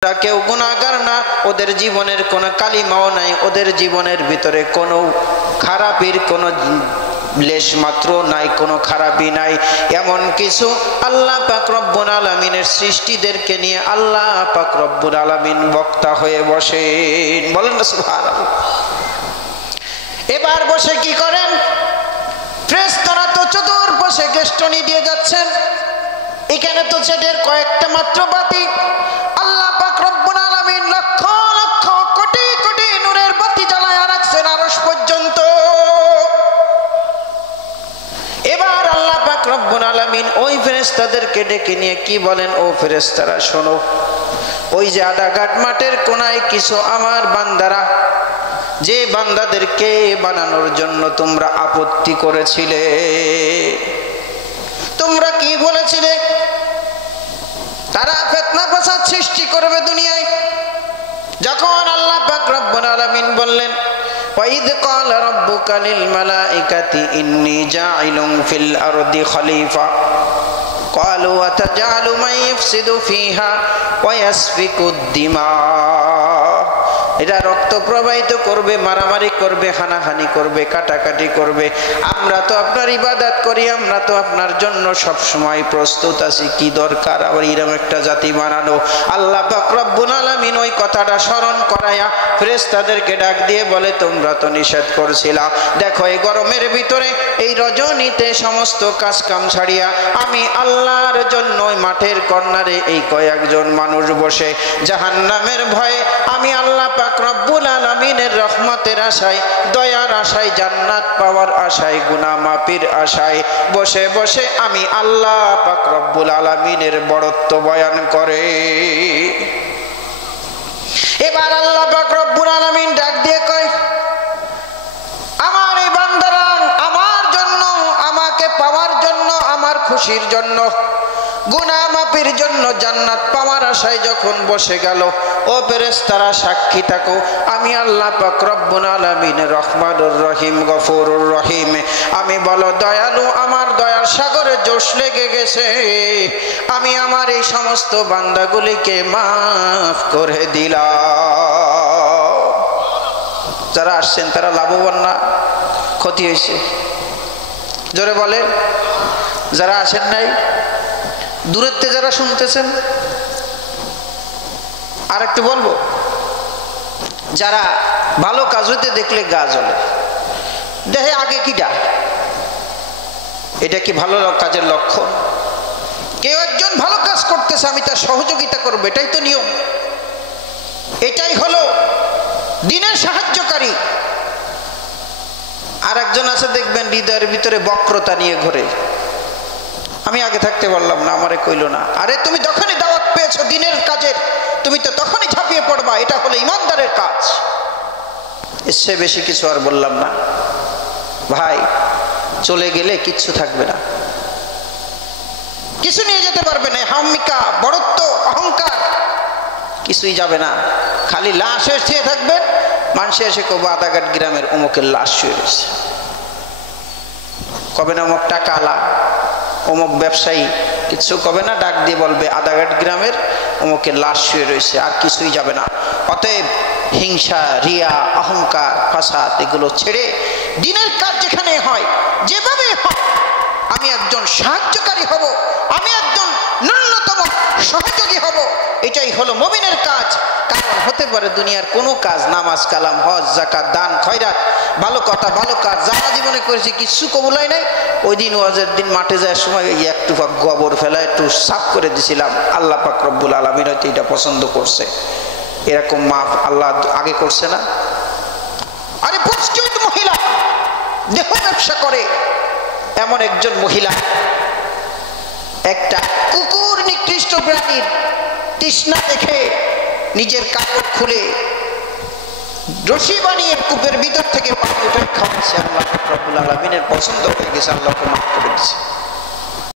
কেউ গুনাহগার না, ওদের জীবনের কোনো কালিমাও নাই, ওদের জীবনের ভিতরে কোনো খারাপির কোনো লেশ মাত্র নাই, কোনো খারাপি নাই। এমন কিছু আল্লাহ পাক রব্বুল আলামিনের সৃষ্টিদেরকে নিয়ে আল্লাহ পাক রব্বুল আলামিন বক্তা হয়ে বসেন, বলেন না সুবহানাল্লাহ। এবার বসে কি করেন? ফেরেশতারা তো চতুর্পাশে গেষ্টনি দিয়ে যাচ্ছেন, এখানে তো জেডের কয়েকটা মাত্র বাতি, আল্লাহ পাক রব্বুল আলামিন লক্ষ লক্ষ কোটি কোটি নূরের বাতি জ্বালায়া রাখছেন আরশ পর্যন্ত। এবার আল্লাহ পাক রব্বুল আলামিন ওই ফেরেশতাদেরকে ডেকে নিয়ে কি বলেন, ও ফেরেশতারা শোনো, ওই যে আদাঘাট মাঠের কোনায় কিছু আমার বান্দারা, যে বান্দাদেরকে বানানোর জন্য তোমরা আপত্তি করেছিলে, তোমরা কি বলেছিলে তারা ফিতনা ফাসাদ সৃষ্টি করবে দুনিয়ায়। যখন আল্লাহ পাক রব্বুল আলামিন বললেন, ওয়াইদ ক্বালা রাব্বুকা লিল মালাইকাতি ইন্নী জাইলুন ফিল আরদি খলিফা ক্বালু আতাজআলু মান ইফসিদু ফিহা ওয়া ইয়াসফিকুদ দিমা। এরা রক্ত প্রবাহিত করবে, মারামারি করবে, হানাহানি করবে, কাটাকাটি করবে। আমরা তো আপনার ইবাদত করি, আমরা তো আপনার জন্য সব সময় প্রস্তুত আছি, কি দরকার আবার এরকম একটা জাতি বানানো? আল্লাহ পাক রব্বুল আলামিন ওই কথাটা স্মরণ করায়া ফেরেশতাদেরকে ডাক দিয়ে বলে, তোমরা তো নিষেধ করছিলা, দেখো এই গরমের ভিতরে এই রজনীতে সমস্ত কাজ কাম ছাড়িয়া আমি আল্লাহর জন্য ওই মাঠের কর্নারে এই কয়েকজন মানুষ বসে জাহান্নামের ভয়ে আমি আল্লাহ পাক রব্বুল আলামিনের রহমতের আশায়, দয়ার আশায়, জান্নাত পাওয়ার আশায়, গুনাহ মাফির আশায় বসে বসে আমি আল্লাহ পাক রব্বুল আলামিনের বড়ত্ব বয়ান করে। এবার আল্লাহ পাক রব্বুল আলামিন ডাক দিয়ে কয়, আমার এই বান্দারা আমার জন্য, আমাকে পাওয়ার জন্য, আমার খুশির জন্য, গুনাহ মাফির জন্য, জান্নাত পাওয়ার আশায় যখন বসে গেল, ও ফেরেশতারা সাক্ষী থাকো, আমি আল্লাহ পাক রব্বুল আলামিন রহমানুর রহিম, গফুরুর রহিম, আমি বলো দয়ালু, আমার দয়ার সাগরে জোশ লেগে গেছে, আমি আমার এই সমস্ত বান্দাগুলিকে মাফ করে দিলাম। যারা আসছেন তারা লাভবান না ক্ষতি হয়েছে? জোরে বলেন। যারা আসেন নাই, দূরেতে যারা শুনতেছেন, আর একটু বলবো, যারা ভালো কাজ হইতে দেখলে গা জ্বলে, দেখে আগে কিটা, এটা কি ভালো কাজের লক্ষণ? কেউ একজন ভালো কাজ করতেছে, আমি তার সহযোগিতা করবো, এটাই তো নিয়ম, এটাই হলো দিনের সাহায্যকারী। আর একজন আছে দেখবেন হৃদয়ের ভিতরে বক্রতা নিয়ে ঘোরে, আমি আগে থাকতে পারলাম না, আমারে কইলো না। আরে তুমি যখনই দাওয়াত পেয়েছো দিনের কাজের, তুমি তো তখনই ঝাঁপিয়ে পড়বা, এটা হলো ইমানদারের কাজ। এর চেয়ে বেশি কিছু আর বললাম না ভাই, চলে গেলে কিচ্ছু থাকবে না, কিছু নিয়ে যেতে পারবে না, হামিকা, বড়ত্ব, অহংকার কিছুই যাবে না, খালি লাশ হয়ে থাকবেন। মানুষে এসে কবে আদাঘাট গ্রামের অমুকের লাশ শুয়ে রয়েছে, কবে না অমুক টাকালা, অমুক ব্যবসায়ী, কিছু কবে না, ডাক দিয়ে বলবে আদাঘাট গ্রামের অমুকের লাশ শুয়ে রয়েছে, আর কিছুই যাবে না। অতএব হিংসা, রিয়া, অহংকার, ফাসাদ এগুলো ছেড়ে দিনের কাজ যেখানে হয়, যেভাবে হয়, আমি একজন সাহায্যকারী হব, আমি একজন ন্যূনতম সহযোগী হব, এটাই হলো মুমিনের কাজ। কারণ হতে পারে দুনিয়ার কোনো কাজ, নামাজ, কালাম, হজ, যাকাত, দান, খয়রাত, ভালো কথা, ভালো কাজ যারা জীবনে করেছি কিছু কবুলাই নাই। ওই দিন ওয়াজের দিন মাঠে যাওয়ার সময় একটু গোবর ফেলা একটু সাফ করে দিছিলাম, আল্লাহ পাক রব্বুল আলামিন হয়তো এটা পছন্দ করছে। এরকম মাফ আল্লাহ আগে করছে না? আরে প্রস্টিটিউট মহিলা, দেহ ব্যবসা করে এমন একজন মহিলা, একটা কুকুর, নিকৃষ্ট প্রাণীর তৃষ্ণা দেখে নিজের কাপড় খুলে রশি বানিয়ে কূপের ভিতর থেকে পানি উঠে খাওয়াচ্ছে। আল্লাহ রাব্বুল আলামিনের পছন্দ হয়ে গেছে, আল্লাহকে মাফ করে দিয়েছে।